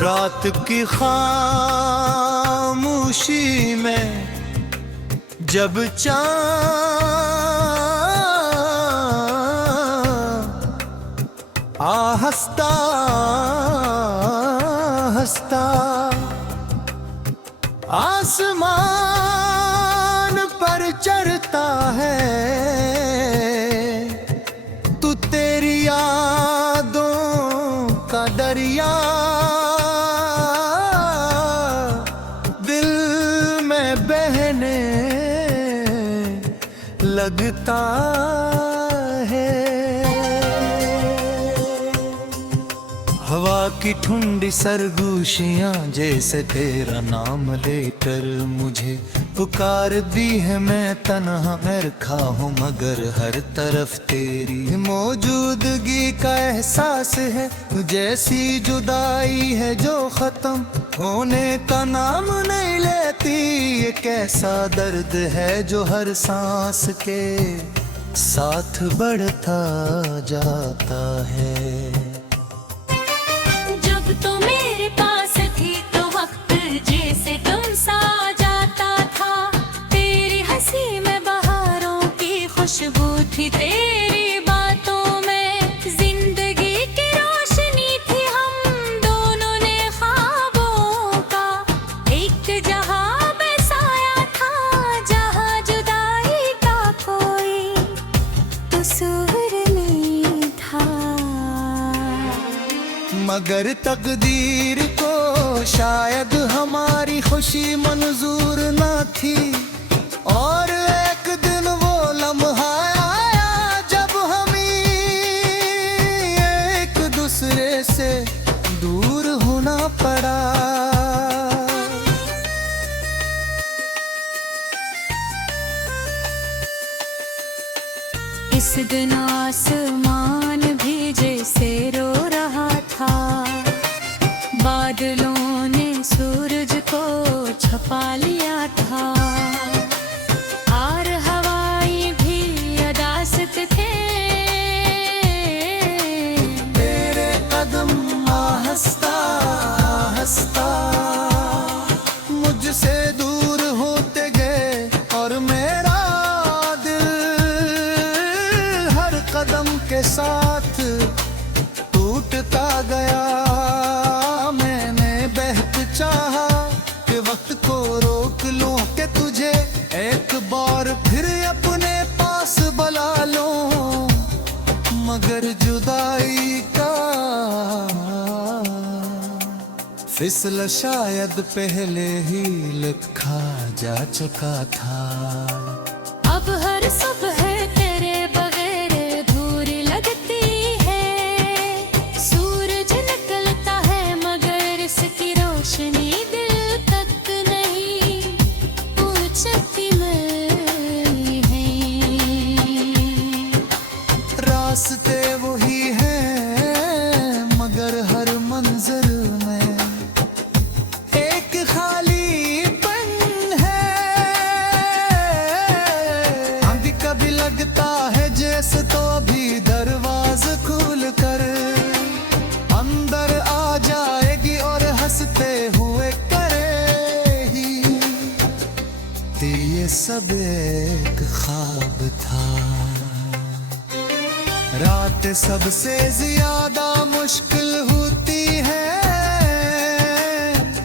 रात की खामोशी में जब चाँद हंसता हंसता आसमान पर चढ़ता है, तू तेरी यादों का दरिया दिल में बहने लगता है। हवा की ठंडी सरगोशियां जैसे तेरा नाम लेकर मुझे पुकार दी है। मैं तन्हा रखा हूँ मगर हर तरफ तेरी मौजूदगी का एहसास है। जैसी जुदाई है जो खत्म होने का नाम नहीं लेती। ये कैसा दर्द है जो हर सांस के साथ बढ़ता जाता है। तो मेरे पास थी तो वक्त जैसे तुम सा जाता था। तेरी हंसी में बहारों की खुशबू थी, तेरी बातों में जिंदगी की रोशनी थी। हम दोनों ने ख्वाबों का एक जहां बसाया था, जहां जुदाई का कोई कसूर नहीं था। मगर तकदीर को शायद हमारी खुशी मंजूर न थी। और एक दिन वो लम्हा आया जब हमें एक दूसरे से दूर होना पड़ा। इस दिन आसमान भी जैसे रो रहा था। बादलों ने सूरज को छुपा लिया था और हवाएं भी अदासत थे। तेरे कदम आहिस्ता आहिस्ता मुझसे दूर होते गए और मेरा दिल हर कदम के साथ टूटता गया। मैंने बहक चाहा कि वक्त को रोक लूं कि तुझे एक बार फिर अपने पास बुला लूं। मगर जुदाई का फिसला शायद पहले ही लिखा जा चुका था। अब हर सुबह तेरे बगैर अधूरी लगती है। सूरज निकलता है मगर इसकी रोशनी दिल तक नहीं पहुंचती है। रास्ते वही हैं मगर हर मंजर में एक खालीपन है। आंधी कभी लगता है जैसे तो भी दरवाजा खोल कर अंदर आ जाएगी और हंसते हुए करेगी। ये सब एक ख्वाब था। रात सबसे ज्यादा मुश्किल होती है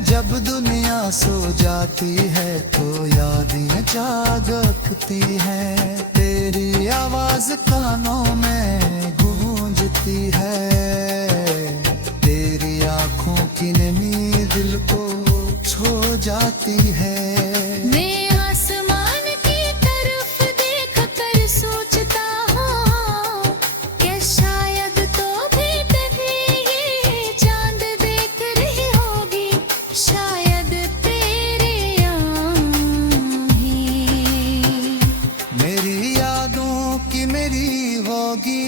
जब दुनिया सो जाती है तो यादें जागती हैं। तेरी आवाज कानों में गूंजती है। तेरी आंखों की नमी दिल को छू जाती है। मैं आसमान की तरफ देख कर सोचता हूँ कि शायद तो भी कभी ये चांद देख रही होगी। शायद तेरे आँखें मेरी यादों की मेरी होगी।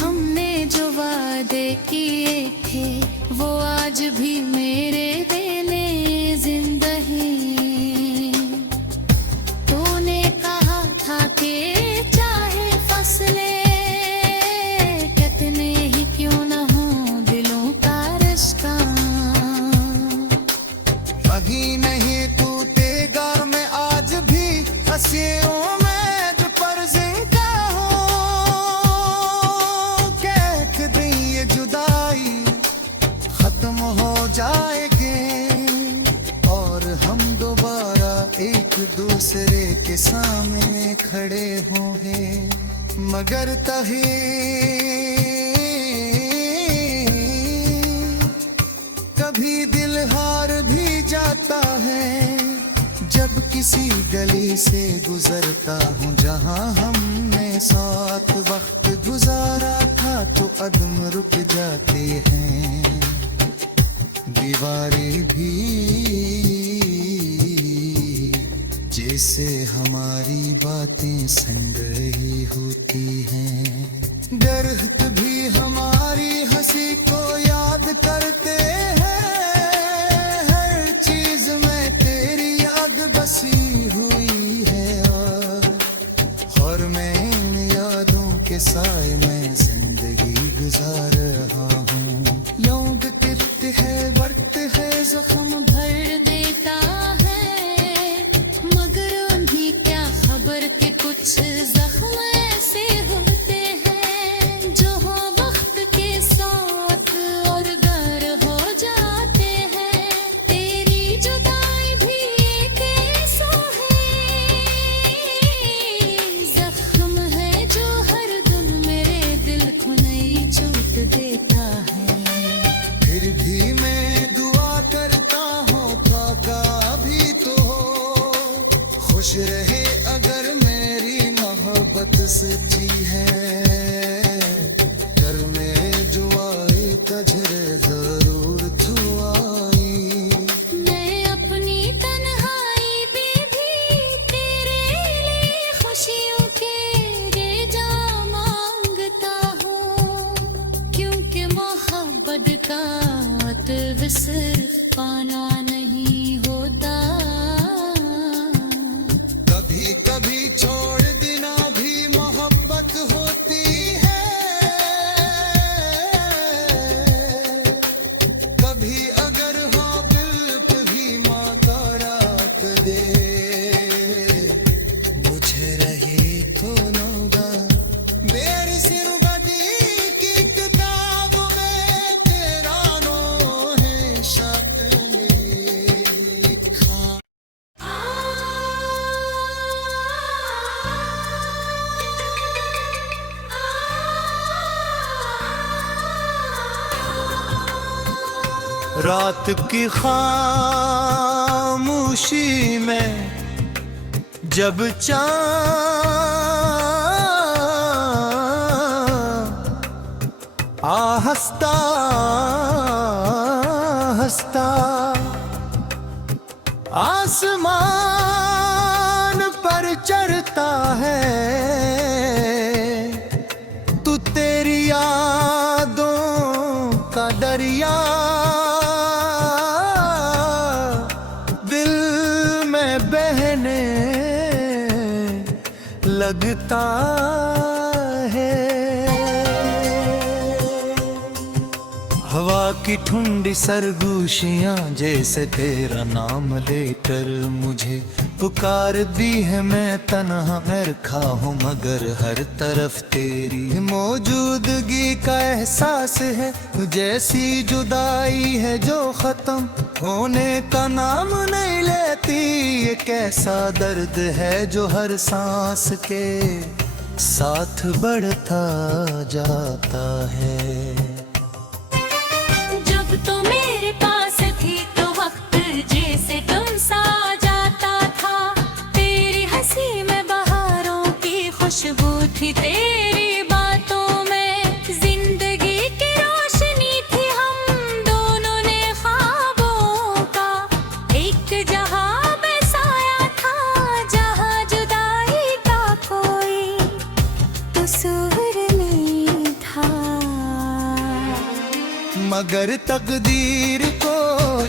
हमने जो वादे किए थे वो आज भी मेरे दिल में जिंदा है। नहीं तू तेगार में आज भी हंसियों में जो पर जिंदा हूँ कह दी ये जुदाई खत्म हो जाएगी और हम दोबारा एक दूसरे के सामने खड़े होंगे मगर तभी कभी दिल हार भी जाता है जब किसी गली से गुजरता हूँ जहाँ हमने साथ वक्त गुजारा था तो अदम रुक जाते हैं दीवारें भी जैसे हमारी बातें संग रही होती हैं दरख्त भी हमारी हंसी को याद करते हैं हर चीज में तेरी याद बसी हुई है और मैं इन यादों के साए में जिंदगी गुजार रहा हूँ लोग कहते हैं वक्त है जख्म भर देता है मगर उन्हें क्या खबर कि कुछ जख्म ऐसे होते हैं जो हो वक्त के साथ और गर हो जाते हैं तेरी जुदाई भी एक ऐसा है जख्म है जो हर दिन मेरे दिल को नई चोट देता है फिर भी मैं दुआ करता हूँ खाका भी तो खुश रहे अगर मेरी मोहब्बत सच्ची है घर में जो आई तजर जरूर तू आई मैं अपनी तन्हाई में भी तेरे लिए खुशियों के रेजा मांगता हूँ क्योंकि मोहब्बत का अतव सिर्फ पाना नहीं होता कभी कभी छोड़ देना भी मोहब्बत होती है कभी अगर हो दिल पे भी माता रात दे मुझे रहे तो नौगा मेरी सिरबदी की किताब में तेरा नो है शक्ल में लिखा रात की खामोशी में जब चाँद हंसता हंसता आसमान पर चढ़ता है तू तेरी यादों का दरिया दिल में बहने लगता है हवा की ठंडी सरगोशियां जैसे तेरा नाम लेकर मुझे पुकार दी है मैं तन्हा मैं रखा हूँ मगर हर तरफ तेरी मौजूदगी का एहसास है जैसी जुदाई है जो खत्म होने का नाम नहीं लेती ये कैसा दर्द है जो हर सांस के साथ बढ़ता जाता है जब तो मेरे पास थी तो वक्त जैसे तुम सा जाता था तेरी हंसी में बहारों की खुशबू थी तेरी बातों में जिंदगी की रोशनी थी हम दोनों ने ख्वाबों का एक जहां बसाया था जहां जुदाई का कोई कसूर नहीं था मगर तकदीर को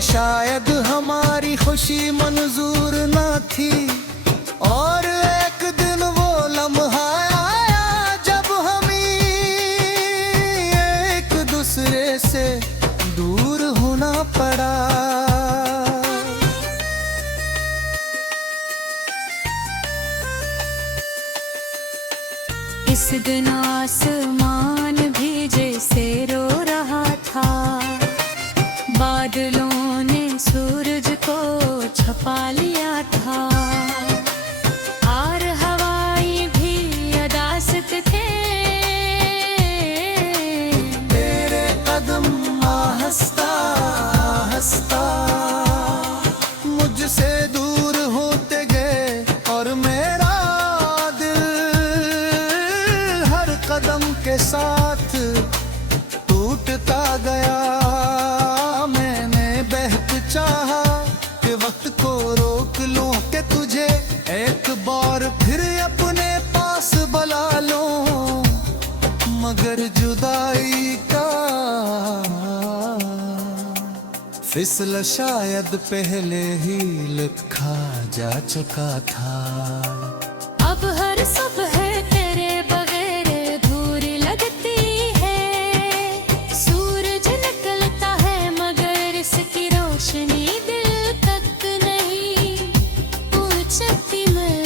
शायद हमारी खुशी मंजूर न थी और एक दिन वो लम्हा आया जब हम एक दूसरे से दूर होना पड़ा इस दिन आसमान भी जैसे रो रहा था, बादलों ने सूरज को छुपा लिया था, और हवाएं भी अदासत थे। तेरे कदम आहिस्ता आहिस्ता मुझसे दूर होते गए, और मेरा दिल हर कदम के साथ टूटता गया। मैंने बहक चाहा कि वक्त को रोक लूं, कि तुझे एक बार फिर अपने पास बुला लूं, मगर जुदाई का फिसला शायद पहले ही लिखा जा चुका था। अब हर सुबह तेरे बगैर अधूरी लगती है, सूरज निकलता है मगर इसकी रोशनी दिल तक नहीं पहुंचती है।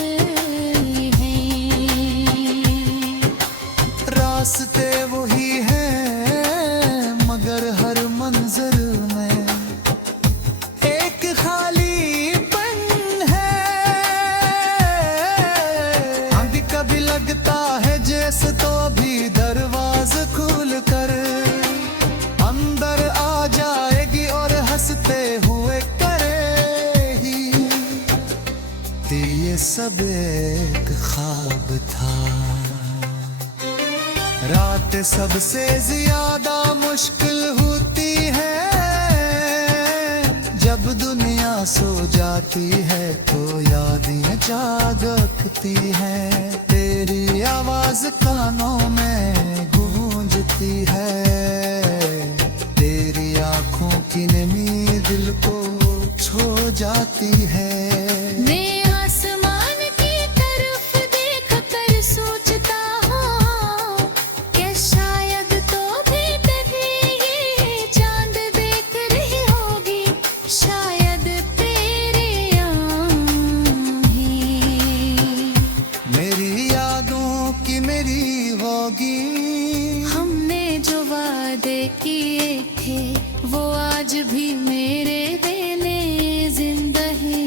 रास्ते वही हैं मगर हर मंजर में एक खालीपन है। अभी कभी लगता है जैसे तो अभी दरवाजा खोल कर अंदर आ जाएगी और हंसते हुए करेगी। ये सब एक ख्वाब था। रात सबसे ज्यादा मुश्किल होती है, जब दुनिया सो जाती है तो यादें जागती हैं। तेरी आवाज कानों में गूंजती है, तेरी आंखों की नमी दिल को छू जाती है। मैं आसमान की तरफ देख कर सोचता हूँ कि शायद तो भी तभी ये चांद देख रही होगी, शायद तेरी आँखें मेरी यादों की मेरी होगी। हमने जो वादे किए थे वो आज भी मेरे देने जिंदा हैं।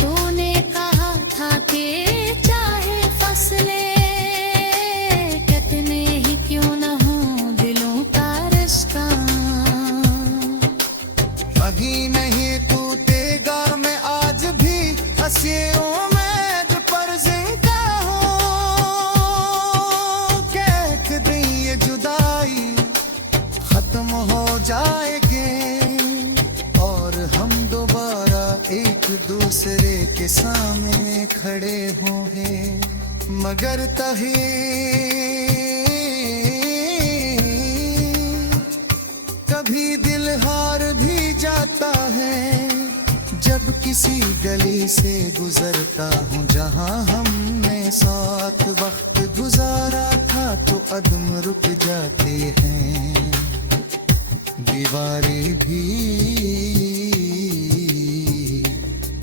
तूने कहा था कि चाहे फसलें कितने ही क्यों न हो दिलों का रिश्ता, अभी नहीं टूटेगा मैं आज भी हंसियों में जो पर जिंदा हूँ। कि एक दिन ये जुदाई खत्म हो जाएगी और हम दोबारा एक दूसरे के सामने खड़े होंगे, मगर तभी कभी दिल हार भी जाता है। जब किसी गली से गुजरता हूँ जहाँ हमने साथ वक्त गुजारा था, तो कदम रुक जाते हैं। दीवारें भी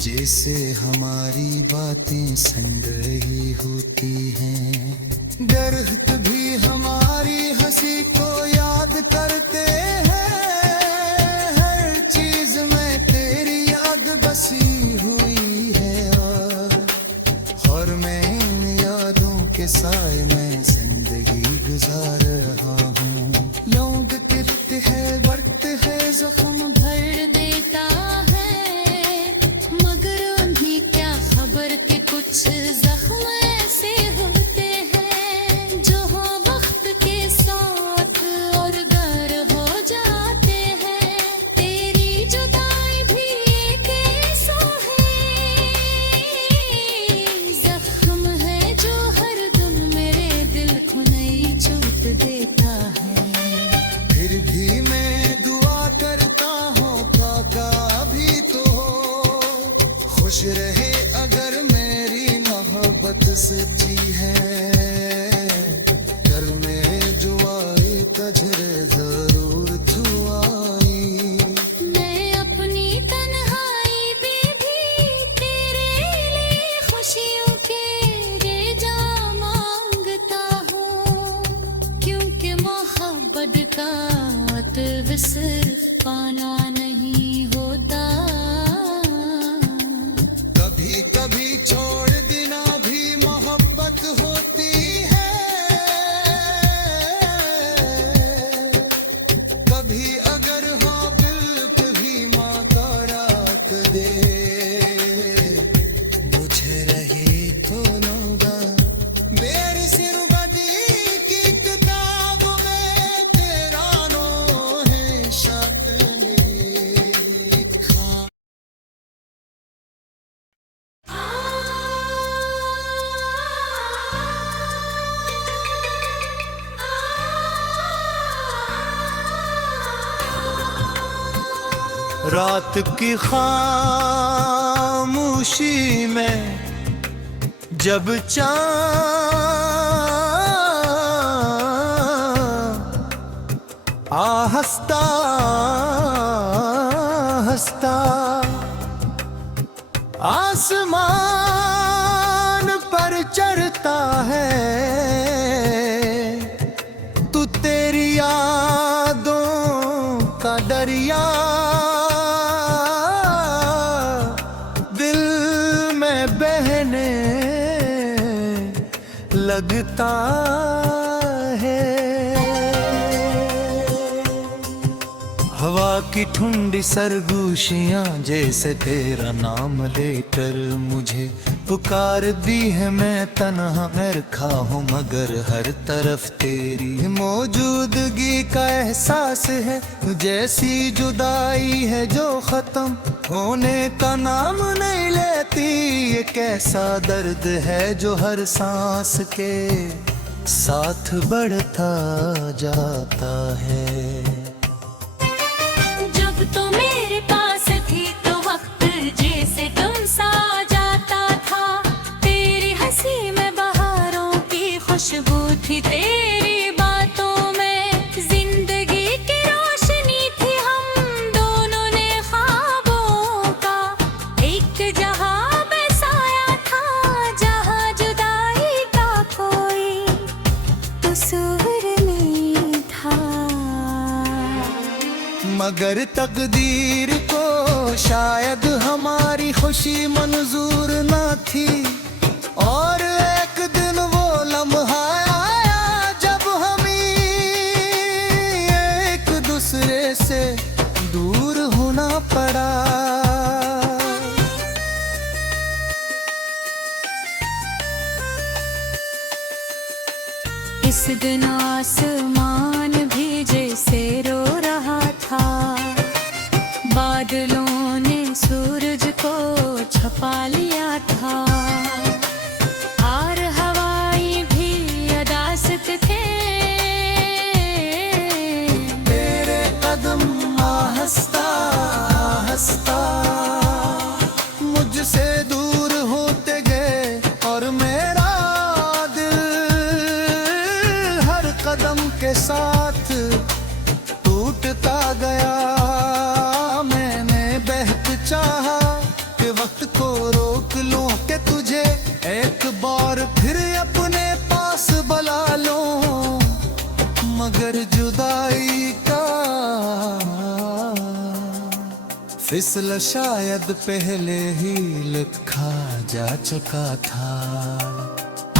जैसे हमारी बातें संग रही होती हैं। दरख्त भी हमारी हंसी को याद करते हैं। हर चीज में तेरी याद बसी हुई है, और मैं इन यादों के साए में जिंदगी गुजार रहा हूँ। लोग कहते हैं वक्त है जख्म भर देता है, मगर उन्हें क्या खबर कि कुछ जख्म ऐसे होते हैं जो हो वक्त के साथ और गर हो जाते हैं। तेरी जुदाई भी एक ऐसा है जख्म है जो हर दिन मेरे दिल को नई चोट देता है। फिर भी मैं दुआ करता हूँ काका भी तो खुश रहे अगर मेरी मोहब्बत सच्ची है। घर में जो आई तजरे जरूर छुआई। मैं अपनी तन्हाई में भी तेरे लिए खुशियों के रे जा रात की खामोशी में जब चाँद आहस्ता हंसता आसमान पर चढ़ता है, तू तेरी यादों का दरिया दिल में बहने लगता है। हवा की ठंडी सरगोशियां जैसे तेरा नाम लेकर मुझे पुकार दी है। मैं तन्हा मैं रखा हूँ मगर हर तरफ तेरी मौजूदगी का एहसास है। जैसी जुदाई है जो खत्म होने का नाम नहीं लेती। ये कैसा दर्द है जो हर सांस के साथ बढ़ता जाता है। तो मेरे पास थी तो वक्त जैसे तुम सा जाता था। तेरी हंसी में बहारों की खुशबू थी, तेरी बातों में जिंदगी की रोशनी थी। हम दोनों ने ख्वाबों का एक जहां बसाया था, जहां जुदाई का कोई कसूर नहीं था। मगर तकदीर को शायद हमारी खुशी मंजूर न थी। और एक दिन वो लम्हा आया जब हमें एक दूसरे से दूर होना पड़ा। इस दिन आसमान भी जैसे रो रहा था। बादलों ने सूरज को छुपा लिया था। और हवाएं भी अदासत थे। तेरे कदम आहिस्ता आहिस्ता मुझसे दूर होते गए और मेरा दिल हर कदम के साथ टूटता गया। मैंने बहक चाहा कि वक्त को रोक लूं कि तुझे एक बार फिर अपने पास बुला लूं। मगर जुदाई का फिसल शायद पहले ही लिखा जा चुका था।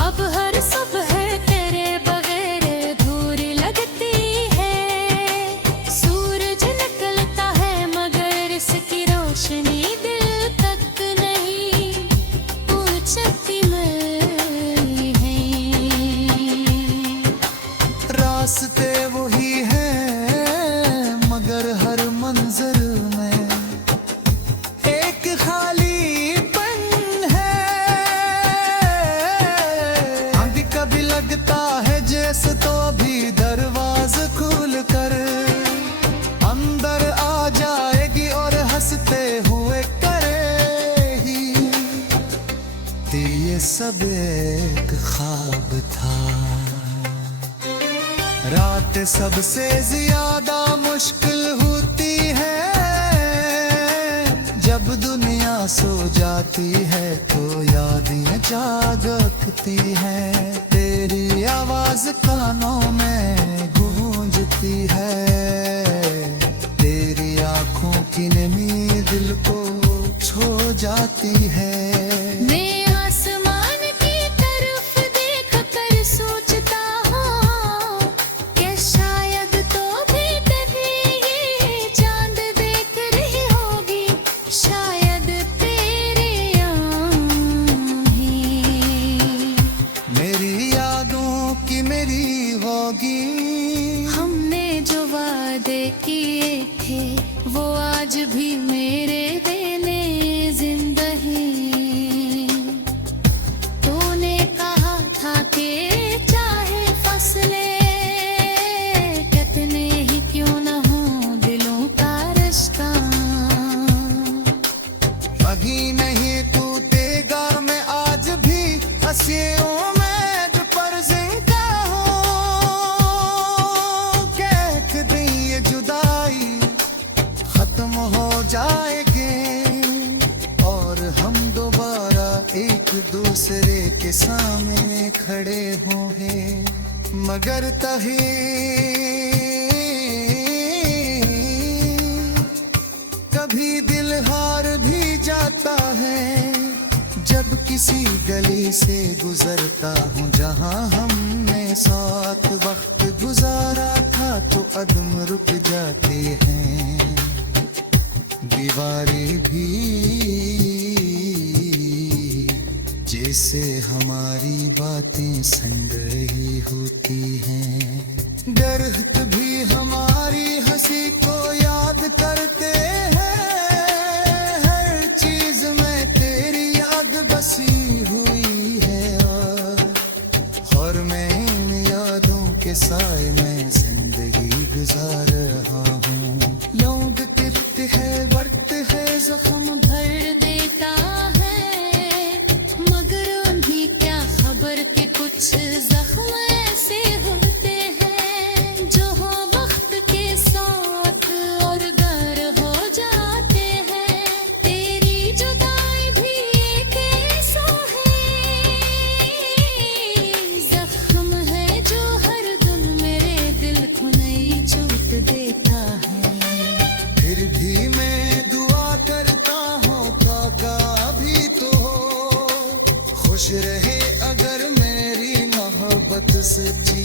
अब हर सुबह तेरे बगैर अधूरी लगती है। सूरज निकलता है मगर इसकी रोशनी दिल तक नहीं पहुंचती है। रास्ते वही हैं मगर हर मंजर में एक खालीपन है। आंधी कभी लगता है जैसे तो अभी दरवाजा खोल कर अंदर आ जाएगी और हंसते हुए करेगी। ये सब एक ख्वाब था। रात सबसे ज्यादा मुश्किल होती है जब दुनिया सो जाती है तो यादें जागती हैं। तेरी आवाज कानों में गूंजती है। तेरी आंखों की नमी दिल को छू जाती है। मैं आसमान की तरफ देख कर सोचता हूँ कि शायद तो भी कभी ये चांद देख रही होगी। शायद तेरे आँखें मेरी यादों की मेरी होगी। हमने जो वादे किए थे वो आज भी मेरे देने जिंदा हैं। भागी नहीं तू तेगा मैं आज भी हंसियों में पर जिंदा हूँ। कह दी ये जुदाई खत्म हो जाएगी और हम दोबारा एक दूसरे के सामने खड़े होंगे, मगर कभी दिल हार भी जाता है जब किसी गली से गुजरता हूँ जहाँ हमने साथ वक्त गुजारा था तो कदम रुक जाते हैं, दीवारें भी जैसे हमारी बातें संग रही होती हैं, दरख्त भी हमारी हंसी को याद करते हैं, हर चीज में तेरी याद बसी हुई है और मैं इन यादों के साए में जिंदगी गुजार रहा हूँ। लोग कहते हैं वक्त है जख्म भर देता है, मगर उन्हें क्या खबर कि कुछ जख्म ऐसे होते हैं जो हो वक्त के साथ और गर हो जाते हैं। तेरी जुदाई भी एक ऐसा है जख्म है जो हर दिन मेरे दिल को नई चोट देता है। फिर भी मैं दुआ करता हूँ काका भी तो खुश रहे अगर मेरी मोहब्बत सच्ची